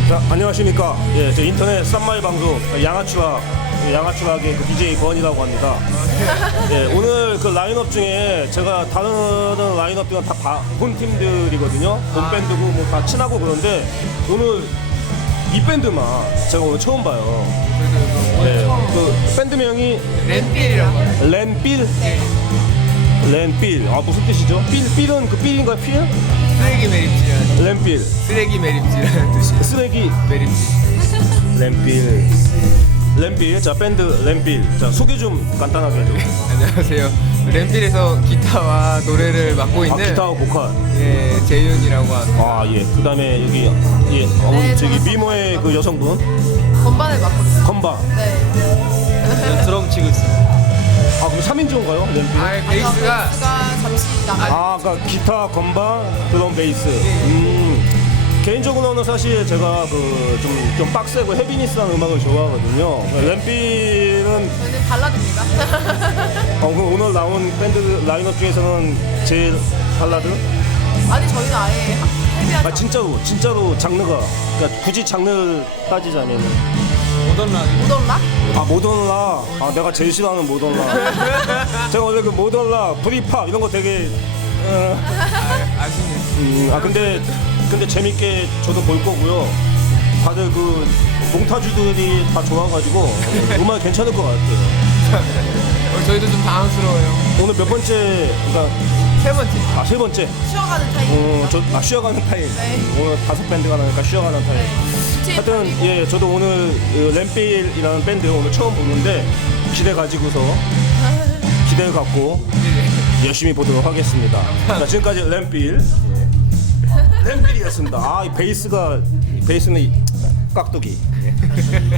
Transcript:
자, 안녕하십니까. 예, 저 인터넷 쌈마이 방송 양아추락의 그 DJ 권이라고 합니다. 예, 오늘 그 라인업 중에 제가 다른 라인업들은 다 본 팀들이거든요. 본 밴드고 뭐 다 친하고 그런데 오늘 이 밴드만 제가 오늘 처음 봐요. 예, 그 밴드명이 렌필이라고 해요. 렌필? 렌필. 아, 무슨 뜻이죠? 필은 그 필인가요? 필? 쓰레기 매립지라는 렌필. 쓰레기 매립지라는 뜻이에요. 쓰레기 매립지. 렌필. 자, 밴드 렌필. 자, 소개 좀 간단하게 해줘. 안녕하세요. 렌필에서 기타와 노래를 맡고 아, 있는 기타와 보컬. 예, 재윤이라고 합니다. 아, 예. 그 다음에 여기, 예. 네, 저기 저는 미모의 그 여성분. 건반을 맡고 있어요. 건반. 네. 드럼 치고 있어요. 아, 그럼 3인조인가요? 렌필? 아, 베이스가 잠시 나가. 아, 그러니까 기타, 건반, 드럼, 베이스. 개인적으로는 사실 제가 그 좀 빡세고 헤비니스한 음악을 좋아하거든요. 렌필은 저는 발라드입니다. 그럼 오늘 나온 밴드 라인업 중에서는 제일 발라드? 아니 저희는 아예 헤비하지 아, 진짜로 장르가, 그러니까 굳이 장르를 따지자면 모던 락. 모던락? 아, 모던락. 아, 내가 제일 싫어하는 모던락. 제가 원래 그 모던락, 브리팝 이런 거 되게 아시네. 아, 근데 재밌게 저도 볼 거고요. 다들 그 몽타주들이 다 좋아가지고 음악 괜찮을 것 같아요. 저희도 좀 당황스러워요. 오늘 몇 번째? 그러니까 세 번째. 아, 세 번째. 쉬어가는 타임입니다. 쉬어가는 타임. 네. 오늘 5밴드가 나니까 쉬어가는 타임. 네. 하여튼 예, 저도 오늘 렌필이라는 밴드 오늘 처음 보는데 기대 가지고서 기대를 갖고 열심히 보도록 하겠습니다. 자, 지금까지 렌필. 렌필이었습니다. 아, 이 베이스는 이 깍두기.